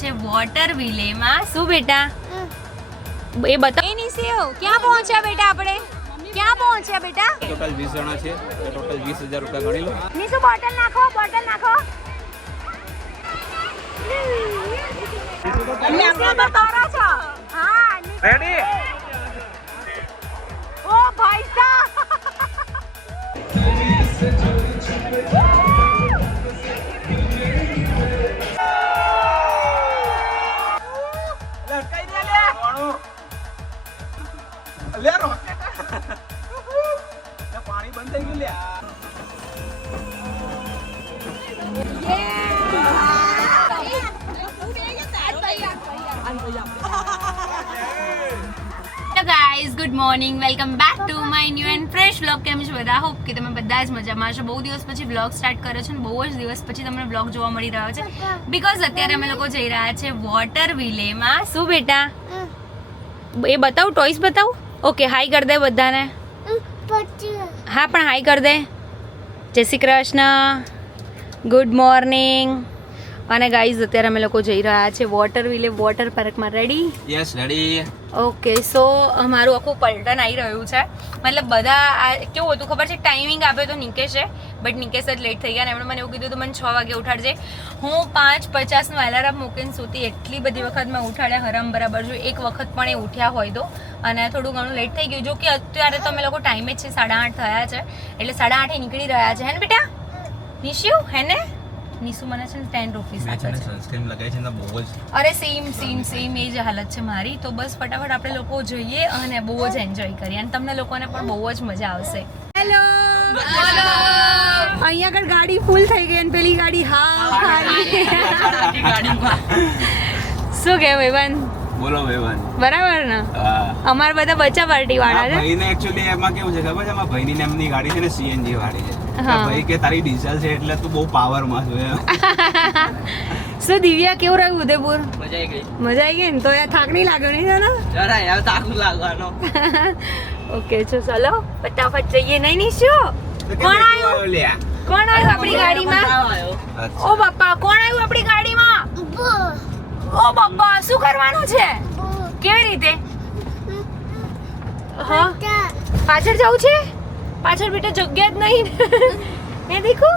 છે વોટર વિલેમાં. શું બેટા એ બતાવ એની સેવ ક્યાં પહોંચ્યા બેટા? આપણે ક્યાં પહોંચ્યા બેટા? ટોટલ 20 જણા છે તો ટોટલ 20,000 રૂપિયા ગણી લો. નીસુ બોટલ નાખો, બોટલ નાખો. નીસુ તો તારા છો. હા રેડી? ઓ ભાઈ સાહેબ પાણી બંધ થઈ ગયું લ્યા. Guys good morning, welcome back to my new and fresh vlog. કેમ છો બધા? હોપ કે તમે બધા જ મજામાં છો. બહુ દિવસ પછી વ્લોગ સ્ટાર્ટ કર્યો છે અને બહુ જ દિવસ પછી તમને વ્લોગ જોવા મળી રહ્યો છે બીકોઝ અત્યારે અમે લોકો જઈ રહ્યા છે વોટર વિલેમાં. શું બેટા એ બતાવું? ટોયસ બતાવું? ઓકે, હાઈ કર દે બધાને. હા પણ હાઈ કર દે. જય શ્રી કૃષ્ણ, ગુડ મોર્નિંગ. અને ગાઈઝ અત્યારે અમે લોકો જઈ રહ્યા છે વોટર વિલે વોટર પાર્કમાં. રેડી? Yes ready. ઓકે, સો અમારું આખું પલટન આવી રહ્યું છે. મતલબ બધા કેવું હતું ખબર છે, ટાઈમિંગ આપ્યો તો નિકેશે, બટ નિકેશ જ લેટ થઈ ગયા. એમણે મને એવું કીધું તો મને 6 વાગે ઉઠાડજે. હું 5:50નું એલાર્મ મૂકીને સૂતી. એટલી બધી વખત મેં ઉઠાડ્યા હરામ બરાબર. જો એક વખત પણ એ ઉઠ્યા હોય તો. અને થોડું ઘણું લેટ થઈ ગયું. જો કે અત્યારે તો અમે લોકો ટાઈમે જ છે, 8:30 થયા છે, એટલે 8:30 નીકળી રહ્યા છે. હે ને બેટા? નિશુ હે ને? નિશુ મને છે ને 10 રૂપીસ આપે છે. સનસ્ક્રીન લગાવી છે ને બહુ જ. અરે સેમ એ જ હાલત છે મારી. તો બસ ફટાફટ આપણે લોકો જઈએ અને બહુ જ એન્જોય કરીએ અને તમને લોકોને પણ બહુ જ મજા આવશે. હેલો, અહીંયા આગળ ગાડી ફૂલ થઈ ગઈ અને પેલી ગાડી હા ખાલી. શું કે ભાઈબંધ? બોલો વેવન. બરાબર ને? હા. અમાર બધા બચ્ચા પાર્ટી વાળા છે. ભાઈને એક્ચ્યુઅલી એમાં કેવું છે ખબર છે, એમાં ભાઈની નામની ગાડી છે ને સીએનજી વાળી છે. હા. ભાઈ કે તારી ડીઝલ છે એટલે તું બહુ પાવરમાં છો એમ. શું દિવ્યા, કેવું રહ્યું ઉદયપુર? મજા આવી ગઈ. મજા આવી ગઈ ને? તો યાર થાક નહીં લાગ્યો નહીં ને? જરા યાર તાકુ લાગવાનો. ઓકે તો ચલો ફટાફટ જઈએ. નહીં નહીં શું કોણ આવ્યું? લ્યા. કોણ આવ્યું આપણી ગાડીમાં? અચ્છા. ઓ બાપા, કોણ આવ્યું આપણી ગાડીમાં? ઓ બાપા, શું કરવાનું છે? કેવી રીતે? હા, પાછળ જવું છે? પાછળ બેટા જગ્યા જ નહીં. મેં દેખું.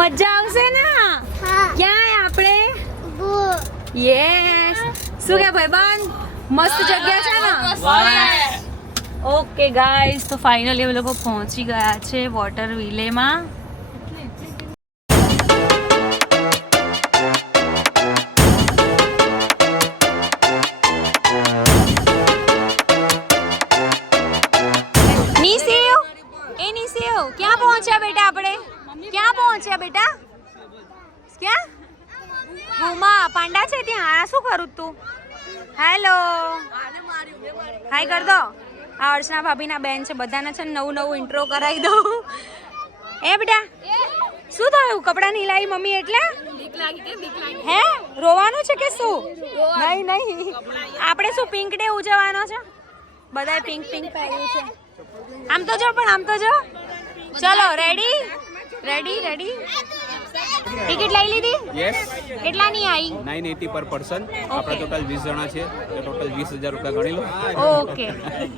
મજા આવશે ને? ક્યાં આપણે? યસ. શું કે ભાઈબંધ, મસ્ત જગ્યા છે ને? ઓકે ગાઈઝ, તો ફાઇનલી અમે લોકો પહોંચી ગયા છે વોટર વિલેમાં. ક્યાં પહોંચ્યા બેટા? આપણે ક્યાં પહોંચ્યા બેટા? ક્યાં? ગુમા પાંડા છે ત્યાં. આ શું કરું તું? હેલો, હાય કર દો. આ અર્ચના ભાભીના બેન છે. બધાને છે ને નવું ઇન્ટ્રો કરાવી દઉં. એ બેટા શું થયું? કપડાં નહીં લાવી મમ્મી એટલે? હે, રોવાનું છે કે શું? નહીં આપણે શું પિંક ડે ઉજવવાનો છે? બધાએ પિંક પહેર્યું છે. આમ તો જો, પણ આમ તો જો. ચલો રેડી. ટિકિટ લઈ લીધી? યસ. કેટલાની આવી? 980 પર પર્સન. આપણે ટોટલ 20 જણા છે તો ટોટલ 20,000 રૂપિયા ગણી લો. ઓકે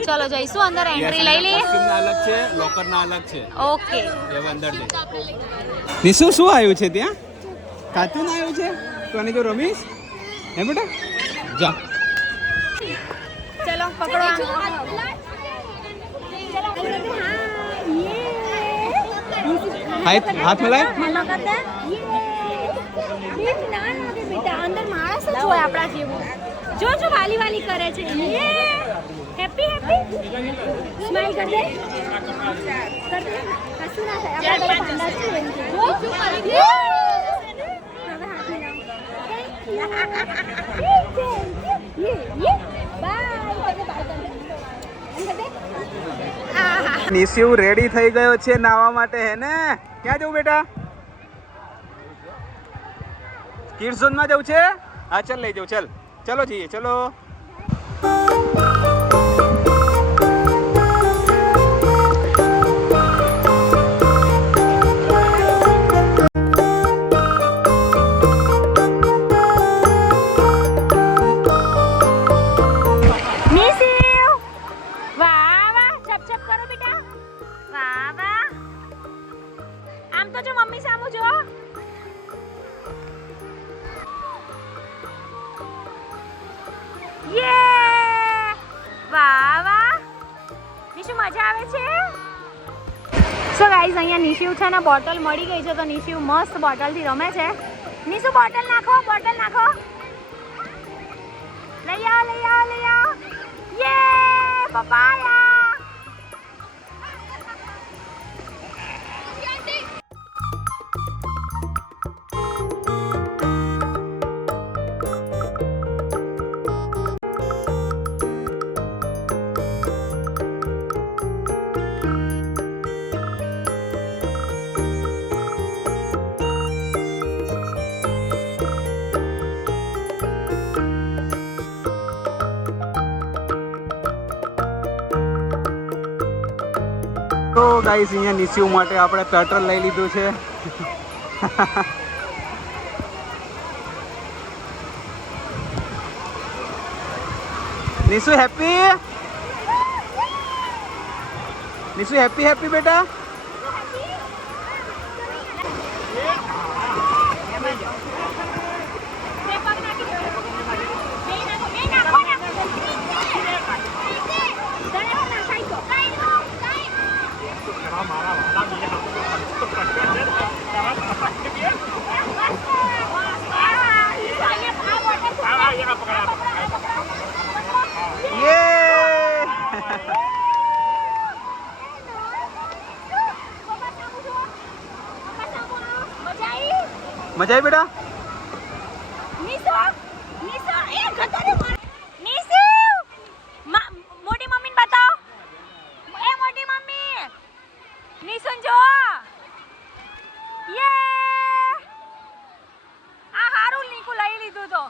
ચલો જઈશું અંદર. એન્ટ્રી લઈ લઈએ. કોસ્ચ્યુમના અલગ છે, લોકરના અલગ છે. ઓકે હવે અંદર જઈએ. નિશુ શું આવ્યું છે ત્યાં? કાર્ટૂન આવ્યું છે? તો આને જો રમીશ હે બેટા? જા. ચલો પકડો. હાથ મિલાય. અંદર માણસ જ હોય આપણા જેવું. જો વાલી કરે છે. હેપી સ્માઈલ કર દે. કશું ના થાય. આપણે બધા પાંડા છે. જો નિશુ રેડી થઈ ગયો છે નાવા માટે. હે ને? ક્યાં જવું બેટા? કિડ્સ ઝોન માં જવું છે? હા ચાલ લઈ જાઉં. ચલો જઈએ. ચલો. નિશુ મજા આવે છે? સો ગાઈઝ અહીંયા નિશુ છે ને બોટલ મળી ગઈ છે તો નિશુ મસ્ત બોટલથી રમે છે. નિશુ બોટલ નાખો, બોટલ નાખો. લઈ આવો, લઈ આવો, લઈ આવો. યે પપાયા. તો ગાઈસ અહીંયા નિશુ માટે આપણે પેટ્રોલ લઈ લીધું છે. Nishu happy? Nishu happy happy બેટા? મજા આવી બેટા? મોટી મમ્મીને બતાવો. એ મોટી મમ્મી નિશુન જો. યે આ હારું નીકુ લઈ લીધું તો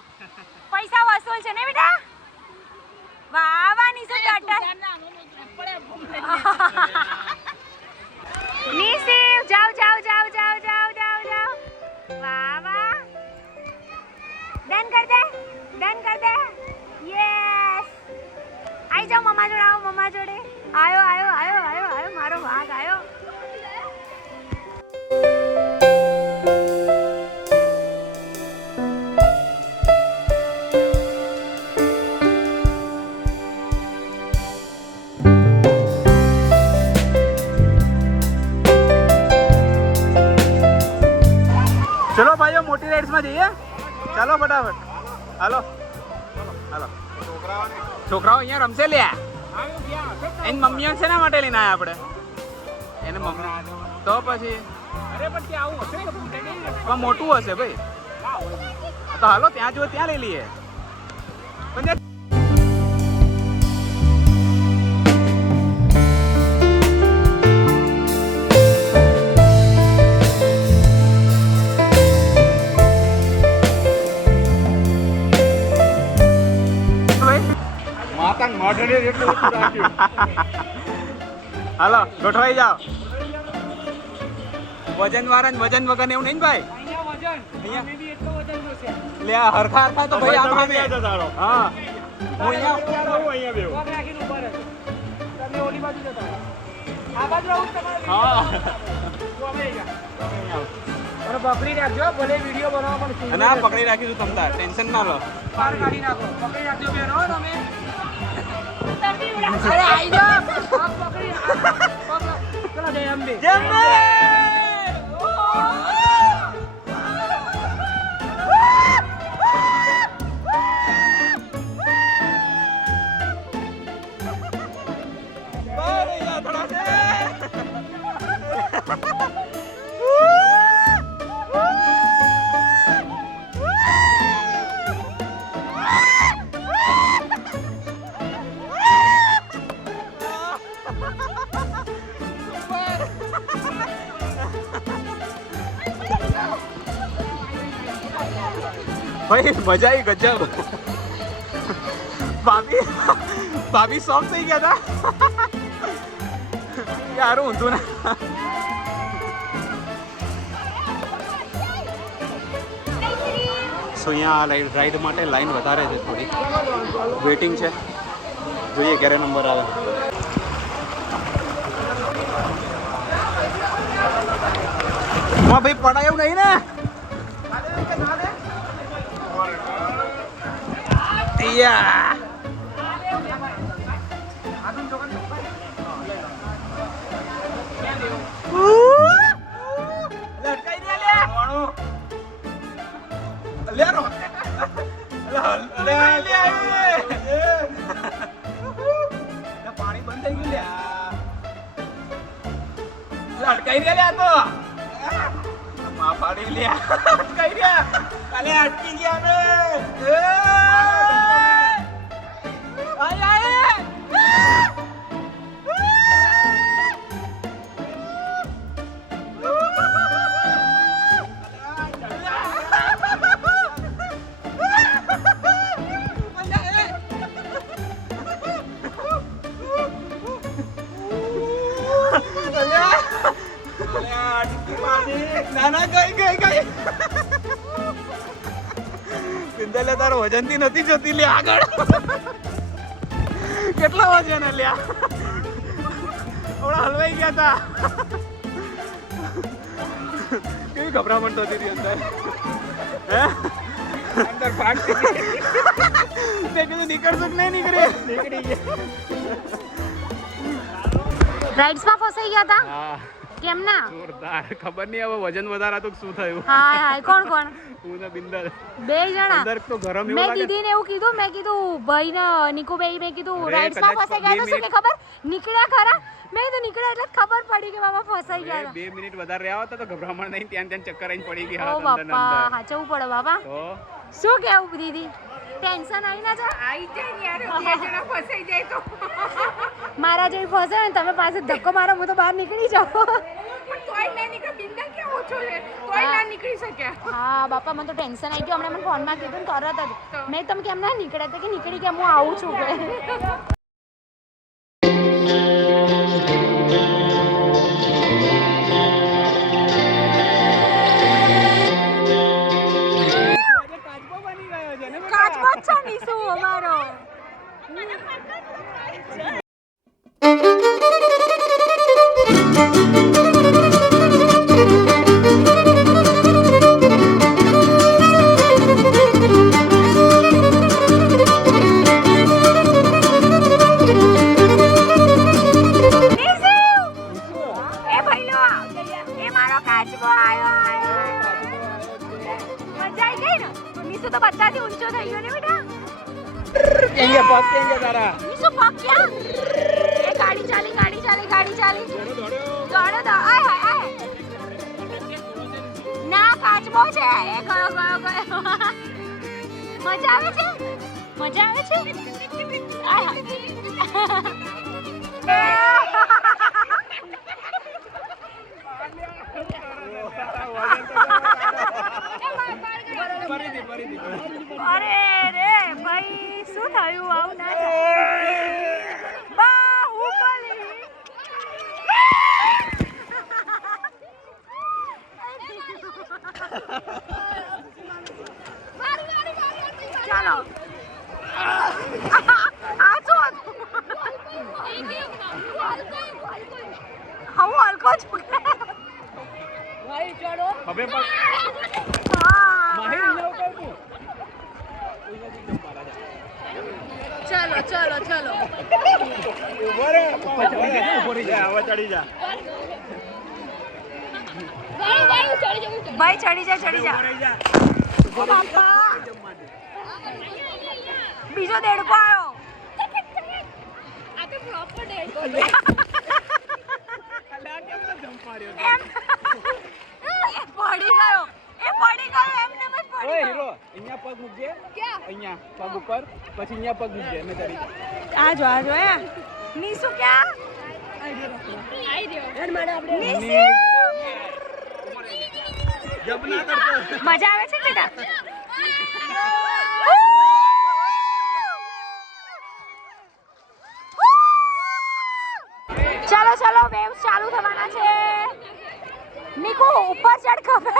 પૈસા વસૂલ છે ને બેટા? વાહ વાહ નિશુ ટાટા. નિશુ જાઓ જાઓ જાઓ જાઓ જાઓ જાઓ જાઓ. વાહ વાહ. ડન કર દે, ડન કર દે. યસ આઈ જાઓ મમ્મા જોડે. આવો મમ્મા જોડે. આયો આયો આયો આયો આયો મારો ભાગ આયો. ચલો ભાઈઓ મોટી રાઇડ્સમાં જઈએ. ચાલો ફટાફટ. હાલો હાલો. છોકરાઓ અહીંયા રમશે લ્યા. એની મમ્મીઓ શેના માટે લઈને આવ્યા આપણે? એને મમ્મી તો પછી પણ મોટું હશે ભાઈ. તો હાલો ત્યાં જો ત્યાં લઈ લઈએ. પણ હાલો ગોઠવાઈ જાઓ. વજન વાળા ને વજન વગર એવું નહીં ભાઈ. લે હરખા હરખા તો ભાઈ આમ આવે. હા હું પકડી રાખજો ભલે વિડીયો બનાવવા પણ અને આ પકડી રાખીશું તમતાર ટેન્શન ના લો. બહાર કાઢી નાખો. પકડી રાખજો બેનો તમે. અરે આઈ જાઓ. પકડી ચલો જય અંબે. જય અંબે. ભાઈ મજા આવી ગજબ. ભાભી શોખ થઈ ગયા હતા યાર. ઊંધું ના સો અહીંયા રાઈડ માટે લાઈન વધારે છે, થોડી વેઇટિંગ છે. જોઈએ ક્યારે નંબર આવે. હા ભાઈ પડાયું નહીં ને? અટકાઈ રહ્યા લ્યા તો માફાડી લ્યા અટકાઈ રહ્યા કાલે અટકી ગયા મે આય આય નાના ગઈ પિંદલે તારો વજન થી નથી જતી લે આગળ કેટલા વજન લ્યા હમણાં હલવાઈ ગયા તા કેવી ગભરામણ થતી હતી અંદર હે અંદર ફાટ મેં કીધું નીકળશું કે નહીં નીકળી ગયા રાઇડ્સમાં ફસાઈ ગયા હતા હા કેમ ના જોરદાર ખબર નહીં હવે વજન વધારા તો શું થયું હાય હાય કોણ કોણ હું ને બિંદલ બે જણા અંદર તો ગરમ એવું મેં લાગે દીદીને એવું કીધું મેં કીધું ભાઈ ને નિકુ ભાઈ મેં કીધું અરે, રાઇડ્સમાં કદાચ ફસાઈ ગયા તો બે શું કે ખબર નીકળ્યા ખરા મેં કીધું નીકળ્યા એટલે જ ખબર પડી કે બાબા ફસાઈ ગયા હતા. 2 મિનિટ વધારે રહ્યા હોત તો ગભરામણ નહીં ત્યાં ચક્કર આવીને પડી ગયા ઓ હોત અંદર ને બાપા અંદર. હાચવું પડે બાબા તો શું કેવું દીદી ટેન્શન આવી ના જાય આઈ જાય ને યાર બે જણા ફસાઈ જાય તો મારા જેવી ફસે ને તમે પાસે ધક્કો મારો હું તો બહાર નીકળી જાઉં પણ તોય ના નીકળે બિંદા કે ઓછો છે તોય ના નીકળી શક્યા હા બાપા મને તો ટેન્શન આવી ગયું હમણાં મને ફોનમાં કીધું ને તરત જ મેં તમે કેમ ના નીકળ્યા તો કે નીકળી ગયા હું આવું છું કે કાચબો બની ગયો છે ને કાચબો જ છે નીસુ અમારો એ ભઈલો એ મારો કાચબો આયો મજા આવી ગઈ ને નીસુ તો બધાથી ઊંચો થઈ ગયો ને બેટા કેંગે પગ કેંગે તારા નીસુ પગ ક્યાં એ ગાડી ચાલી દોડો દો આય હાય આય ના કાચબો છે એ ગયો મજા આવે છે આય અરે રે ભાઈ શું થયું આવું ના થાય બાહુબલી ચાલો આ શું હું હલકો છું ભાઈ ચડો હવે પગ માહી હા ના ઉતાર તું ચલો ઉભો રે ઉભો રહી જા હવે ચડી જા ભાઈ ચડી જા ઉભો રહી જા ઓ બાપા બીજો દેડકો આવ્યો આ તો પ્રોપર ડેટ અલ્યા કેમ ન જમ્પ માર્યો એમ એ પડી ગયો એમને મત પડી ઓય ગયો હીરો અહીંયા પગ મૂકજે ક્યાં અહીંયા પગ ઉપર પછી અહીંયા પગ મૂકજે મેં ચડી આ જો નીસુ ક્યાં આઈ રહ્યો નીસુ જબ ના કરતો મજા આવે છે બેટા ચાલો વેવ્સ ચાલુ થવાના છે નિકુ ઉપર ચડ ખબર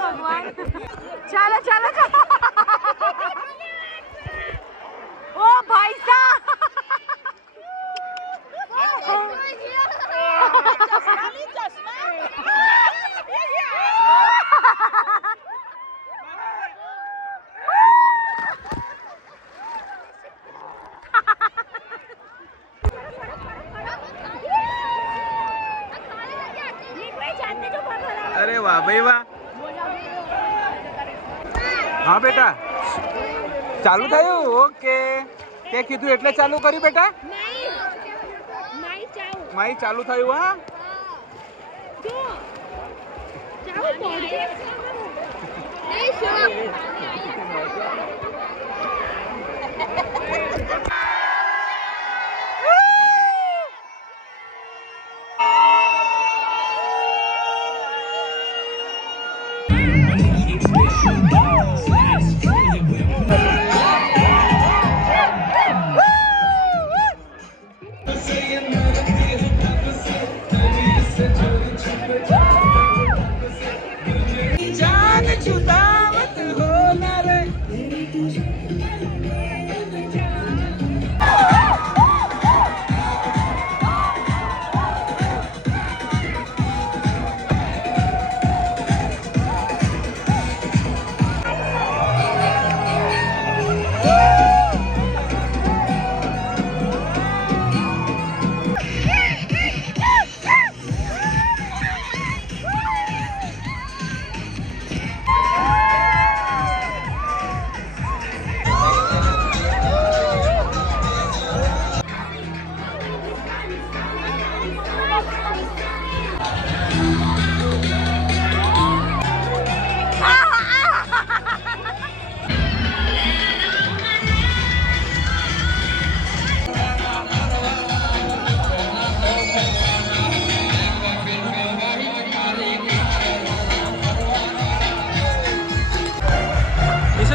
ભગવાન ચાલો ઓ ભાઈ સાહેબ અરે વાહ ભાઈ વાહ હા બેટા ચાલુ થયું ઓકે તે કીધું એટલે ચાલુ કર્યું બેટા માઈ ચાલુ થયું હા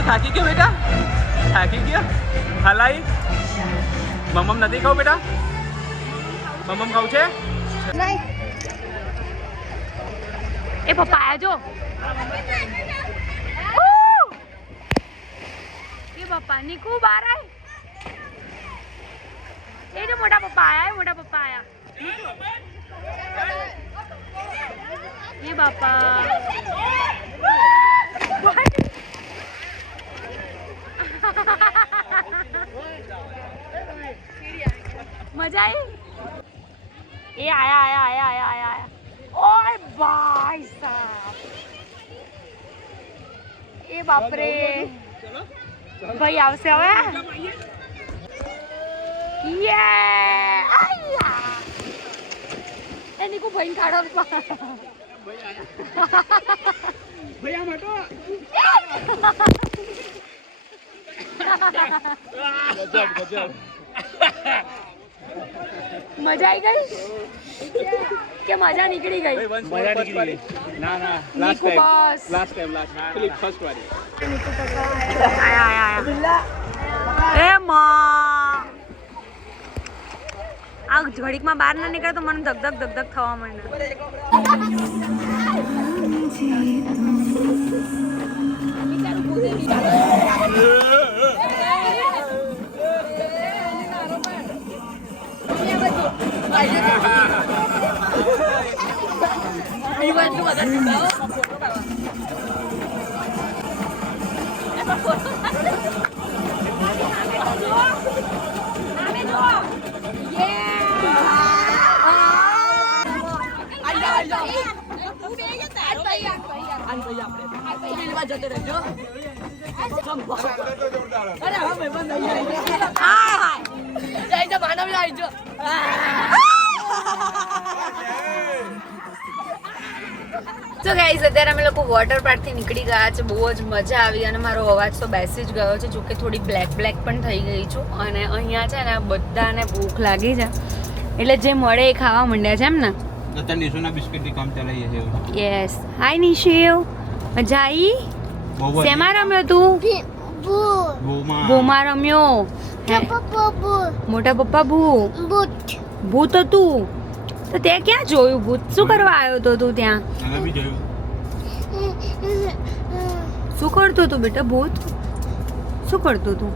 થાકી ગયો બેટા થાકી ગયો હલાઈ મમ્મ નથી ખાવ બેટા મમ્મ ખાવ છે એ પપ્પા આયા જો એ પપ્પા નીકુ બહાર આય એ જો મોટા પપ્પા આયા એ બાપા मजा आई ये आया ओए भाई साहब ये बाप रे भाई आवसे હવે યે આયા એની કો ભાઈ કાઢો ભાઈ આ મટો ગજબ મજા આવી ગઈ કે મજા નીકળી ગઈ મજા નીકળી ગઈ ના ના લાસ્ટ ટાઈમ ક્લિપ ફર્સ્ટ વાળી આયા એ માં આ ઘડીકમાં બહાર ના નીકળે તો મને ધક ધક થવા માંડે તો ગાઈઝ અત્યારે અમે લોકો વોટર પાર્ક થી નીકળી ગયા છે બહુ જ મજા આવી અને મારો અવાજ તો બેસી જ ગયો છે જોકે થોડી બ્લેક પણ થઈ ગઈ છું અને અહીંયા છે ને બધાને ભૂખ લાગી છે એટલે જે મળે એ ખાવા માંડ્યા છે એમ ને અત્યારે નિશુના બિસ્કિટ થી કામ ચલાવીએ છે યસ હાય નિશિવ મજા આવી શેમાં રમ્યો તું ભૂમાં રમ્યો મોટા પપ્પા ભૂત હતું તો તે ક્યાં જોયું ભૂત શું કરવા આવ્યો તો તું ત્યાં શું કરતો તું બેટા ભૂત શું કરતો તું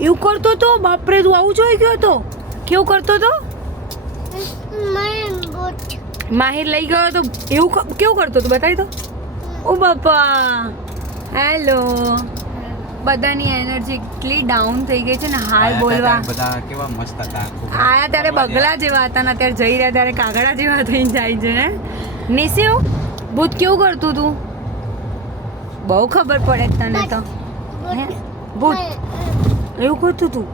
એવું કરતો તો બાપરે તું આવું જોઈ ગયો તો કેવું કરતો તો માહિર લઈ ગયો તો એવું કેવું કરતો તું બતાવી તો ઓ બાપા હેલો બધાની એનર્જી એટલી ડાઉન થઈ ગઈ છે ને હાલ બોલવા બધા કેવા મસ્ત હતા આયા ત્યારે બગલા જેવા હતા ને અત્યારે જઈ રહ્યા ત્યારે કાગડા જેવા થઈ જાય છે ને નિશિવ ભૂત કેવું કરતું તું બહુ ખબર પડે તને તો હે ભૂત એવું કરતું તું